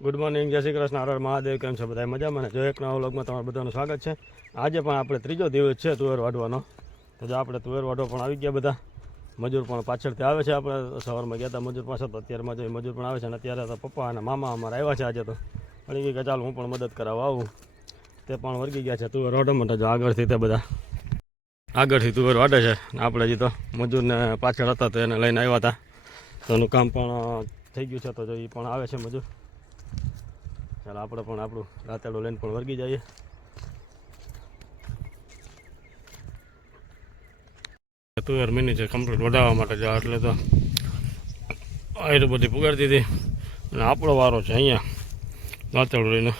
Good morning જય શ્રી કૃષ્ણ, હર મહાદેવ, કેમ છે બધા? મજામાં જો એક નવા વ્લોગમાં તમારું બધાનું સ્વાગત છે. આજે પણ આપણે ત્રીજો દિવસ છે તુવેર વાઢવાનો. તો જો આપણે તુવેર વાઢો પણ આવી ગયા બધા. મજૂર પણ પાછળથી આવે છે આપણે. સવારમાં ગયા હતા મજૂર પાછળ, તો અત્યારમાં જો મજૂર પણ આવે છે અને અત્યારે તો પપ્પા અને મામા અમારા આવ્યા છે આજે તો. પણ ગઈ કે ચાલ હું પણ મદદ કરાવવા આવું. તે પણ વર્ગી ગયા છે તુવેર વાઢો માટે. જો આગળથી તે બધા આગળથી તુવેર વાઢે છે. આપણે હજી તો મજૂરને પાછળ હતા તો એને લઈને આવ્યા હતા. તો એનું કામ પણ થઈ ગયું છે. તો જો એ પણ આવે છે મજૂર. ચાલો, આપણે પણ આપણું રાતેડું લઈને પણ વર્ગી જઈએ. તુવેર મિની છે કમ્પ્લીટ વધારવા માટે જા, એટલે તો આયરું બધી પુગાડી દીધી અને આપણો વારો છે અહીંયા, રાતેડું લઈને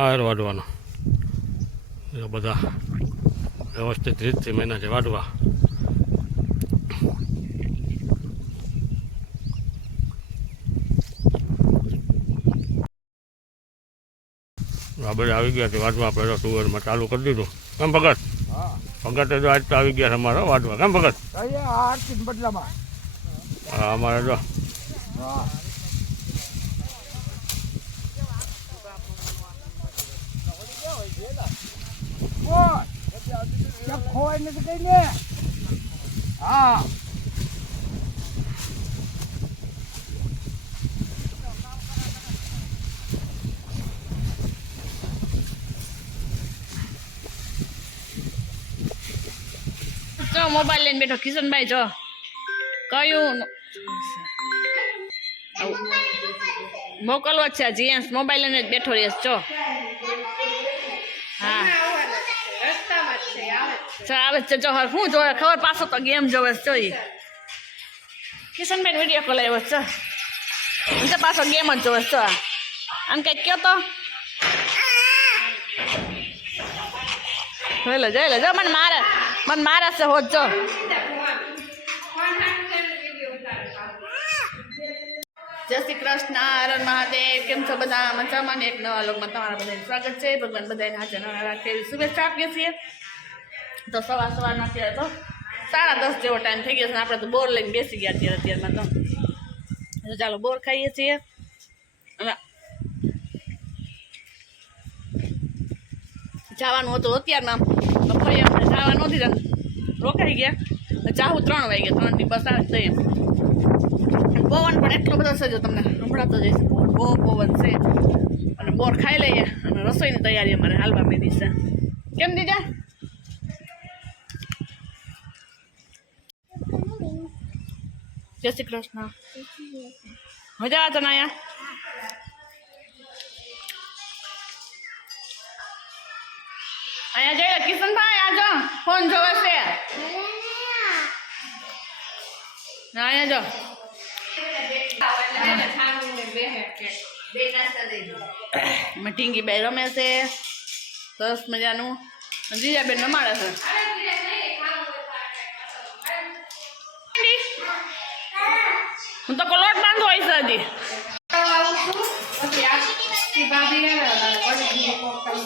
આયર વાઢવાનો. બધા વ્યવસ્થિત રીતથી મહિના છે વાઢવા. આ બધા આવી ગયા છે વાંચવા. આપણે સુવરમાં ચાલુ કરી દીધું. કેમ ભગત? હા. ભગત જો આજ તો આવી ગયા છે અમારા વાંચવા. કેમ ભગત? બદલામાં. હા અમારે ખોવાય નથી કઈ ને. હા. જો મોબાઈલ લઈને બેઠો. કિશનભાઈ જો. કયું. મોકલવો જ છે જીએન્સ મોબાઈલ લઈને જ બેઠો રહેશ જો. હા. આવે છે જો હવે શું જોવે? ખબર પાછો તો ગેમ જોવે છે જોઈ કિશનભાઈ વીડિયો કોલ આવ્યો છે તો પાછો ગેમ જ જોવે છે જો. આમ કંઈક કયો તો. લે જોઈ લે જો મને મારે મને મારા હોત જો જય શ્રી કૃષ્ણ હરણ હર મહાદેવ કેમ છો બધા મજામાં એક નવા લોકમાં તમારા બધાને સ્વાગત છે ભગવાન બધાને હાજર રાખે એવી શુભેચ્છા આપીએ છીએ તો સવાર સવારમાં અત્યારે તો સાડા દસ જેવો ટાઈમ થઈ ગયો છે આપણે તો બોર લઈને બેસી ગયા અત્યારે અત્યારમાં તો. તો ચાલો બોર ખાઈએ છીએ. અને જવાનું હતું અત્યારમાં. ફરી અમને નહોતી તો રોકાઈ ગયા. જાવું ત્રણ વાગે ત્રણની બસ આવે તો પવન પણ એટલો બધો છે જો તમને સંભળાતો જઈશ બહુ બહુ પવન છે. અને બોર ખાઈ લઈએ અને રસોઈની તૈયારી અમારે હાલવા માંડી છે. કેમ દીજા? જય શ્રી કૃષ્ણ. મજા આવે તને અહીંયા? અહીંયા જઈએ કિશનભાઈ આજો ફોન જોવે છે. અહીંયા જો. મટીંગી બે રમે છે. સરસ મજાનું. જીજાબેન રમાડે છે. હું તો કોલોટ બાંધો હોય છે હજી.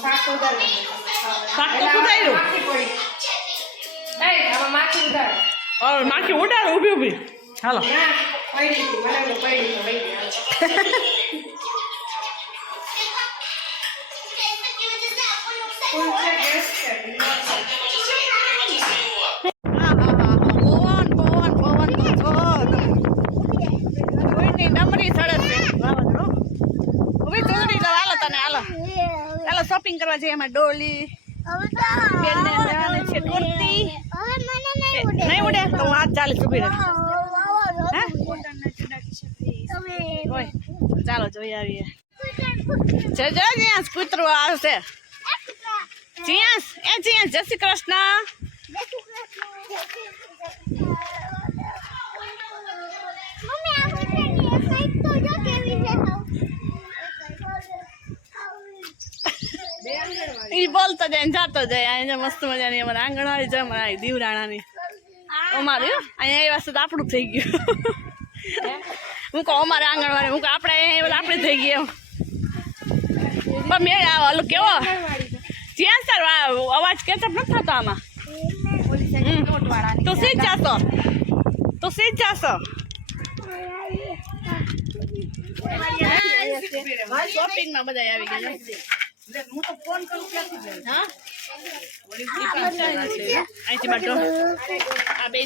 શાક તો સુધાર્યું હવે માખી ઉડાડ ઊભી ઊભી હાલો હા, હા, હા, હા. પવન, પવન, પવન તો જો તમે. કોઈની ડમરી ચડે છે. વાવાઝોડું. ઊભી ચૂંટણી તો હાલો તને હાલો હાલો શોપિંગ કરવા જઈએ એમાં ડોલી બેનને લેવાની છે કુર્તી. નહીં ઉડે. તો હું હાથ રહે. ચાલો જોઈ આવીએ. જય જય જીયાસ કૂતરું આવશે. જીયાસ એ જીયાસ જય શ્રી કૃષ્ણ. ઈ બોલતો જાય જાતો જાય. અહીંયા મસ્ત મજાની અમારે આંગણવાડી જાય અમારે દીવરાણાની. અમારે અહીંયા એ છે તો આપણું થઈ ગયું. હું કહું અમારે આંગણવાડી હું કહું આપણે અહીંયા આપણે થઈ ગયું એમ. પણ મેં આ ઓલું કેવો? જ્યાં સર અવાજ કેચઅપ નથી થતો આમાં? તો સીજ જાશો. તો સીજ જાશો. શોપિંગમાં બધા આવી ગયા હા? પણ સારા છે. અહીંથી આ બે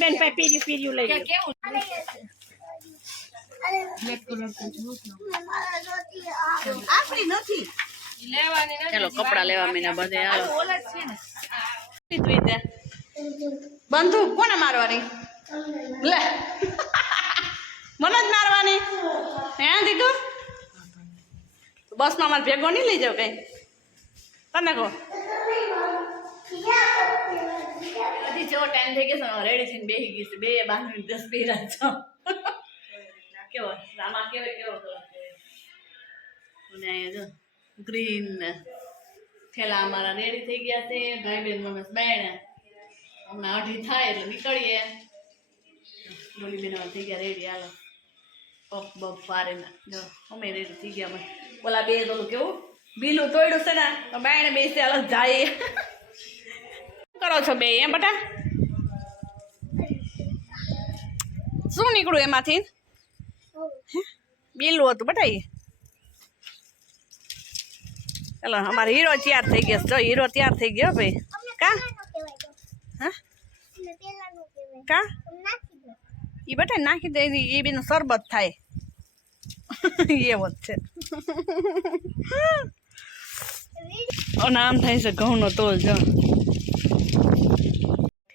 બેન પાસે પીર્યું પીર્યું લઈ લો. ચાલો કપડા લેવા મીના બધે બંધુ કોને મારવાની? લે મને જ મારવાની હે દીકુ બસમાં મારે ભેગો નહીં લઈ જાવ કઈ? તને કહો. હજી જેવો ટાઈમ થઈ ગયો છે રેડી થઈને બેસી ગઈ છે. બે બાંધણી દસ પહેરા છો. કેવો? રામા કેવો કેવો અને જો ગ્રીન થેલા અમારા રેડી થઈ ગયા છે. ભાઈ બેન મને બેણ હમણાં અઢી થાય એટલે નીકળીએ. ડોલી બેન થઈ ગયા રેડી હાલો. પપ બપ પારે જો, અમે રેડી થઈ ગયા અમે. ઓલા બે તો કેવું? બીલું તોડ્યું છે ને તો બાયણે બેસી હાલો જાય. કરો છો બે એમ બટા? શું નીકળ્યું એમાંથી? હે? બીલું હતું બટા ચાલો અમારો હીરો તૈયાર થઈ ગયો. જો હીરો તૈયાર થઈ ગયો ભાઈ. કા? હા? કા? એ બટા નાખી દે એ બેનું શરબત થાય. એવો જ છે. ઓ આમ થાય છે ઘઉંનો તોલ, જો.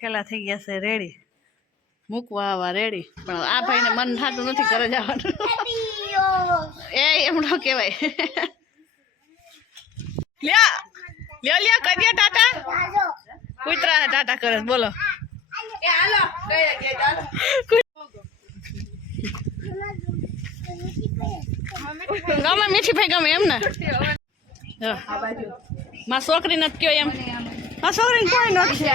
ખેલા થઈ ગયા છે રેડી મૂકવા આવા રેડી પણ આ ભાઈને મન થતું નથી ઘરે જવાનું. એ એમનો કહેવાય. લ્યા, લ્યો લ્યો, કરીએ ટાટા? કુતરા ટાટા કરે બોલો. મીઠી ભાઈ ગમે એમ ને. જો. છોકરી નથી કયો એમ. મારી છોકરી કોઈ નથી.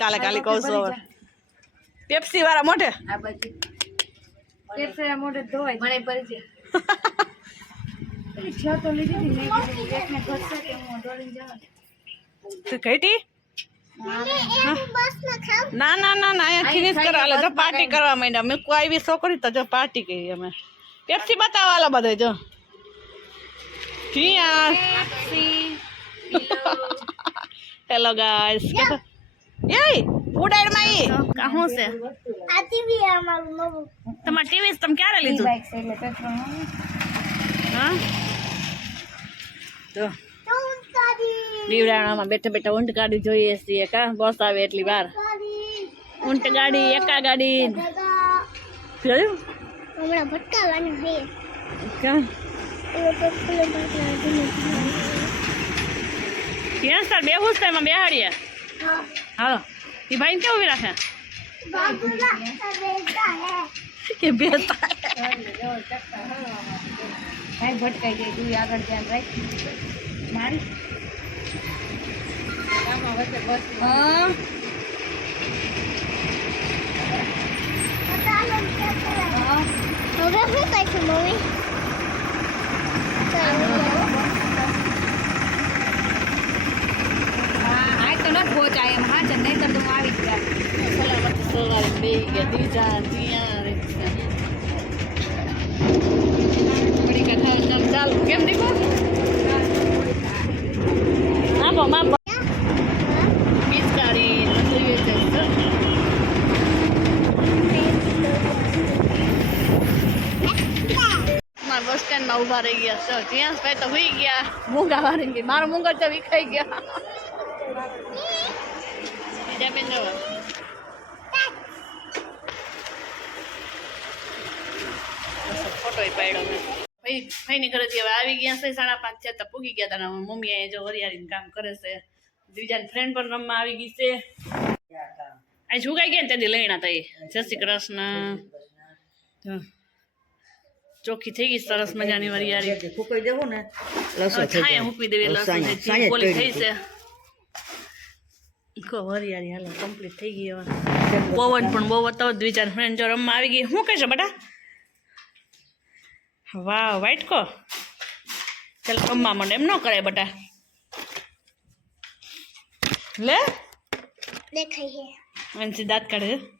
કાલે કાલે કહું છું પેપ્સી વાળા મોઢે? તું કઈટી ના ના ના ના, અહીંયા ફિનિશ કરવા. પાર્ટી કરવા માંડ્યા. મેં આવી છોકરી તો જો પાર્ટી કહી અમે. પેપ્સી બતાવવા હાલો બધે જો જીયા હેલો ગાઈસ એ ઉડાડમાં ઈ કાહું છે તમાર ટીવી તમે ક્યારે લીધું હા તો દીવડાણામાં બેઠા બેઠા ઊંટ ગાડી જોઈએ છીએ કા બસ આવે એટલી વાર ઊંટ ગાડી એકા ગાડી જોયું હમણાં ભટકાવાનું છે ક્યાં એવો તો ખુલ્લો ભટકાવાનું ત્યાં સર બે હુસ એમાં બેહાડીએ હા હાલો એ ભાઈને કેવું રાખે બાબુલા બેટા હે કે બેતા ભટકાઈ જાય તું આગળ ધ્યાન રાખ મારી ગામમાં વચ્ચે બસ હા ચાલો હવે શું કહીશું મમ્મી આ તો નથી પહોંચાય એમ હા છે નહીં તો હું આવી જ જાય સલામત સવારે બે ગયા કથા કામ ચાલુ. કેમ દીકો હા માપો ઊભા રહી ગયા. છે ત્યાં ભાઈ તો હોઈ ગયા. મૂંગા વાળી ગઈ. મારો મૂંગા તો વિખાઈ ગયા. બીજા બેન જવા. ફોટો પાડ્યો મેં. ભાઈ, ભાઈની ઘરેથી હવે આવી ગયા છે. સાડા પાંચ છે તો પૂગી ગયા ને મમ્મી એ જો હરિયાળીનું કામ કરે છે. બીજા ફ્રેન્ડ પણ રમવા આવી ગઈ છે. આ જુગાઈ ગયા ને ત્યાંથી લઈને એ જય શ્રી કૃષ્ણ. જો. ચોખ્ખી થઈ ગઈ સરસ મજાની વરિયાળી ફૂકાઈ દેવું ને હવે છાંયે મૂકવી દેવી લસણ ને જીરું પોલી થઈ છે કો વરિયાળી હાલો કમ્પ્લીટ થઈ ગઈ હવે પવન પણ બહુ હતો દ્વિચાર ફ્રેન્ડ જો રમવા આવી ગઈ શું કહેશો બેટા વાહ વાઈટ કો ચાલ રમવા માંડે એમ ન કરાય બેટા લે દેખાય છે અને દાંત કાઢે છે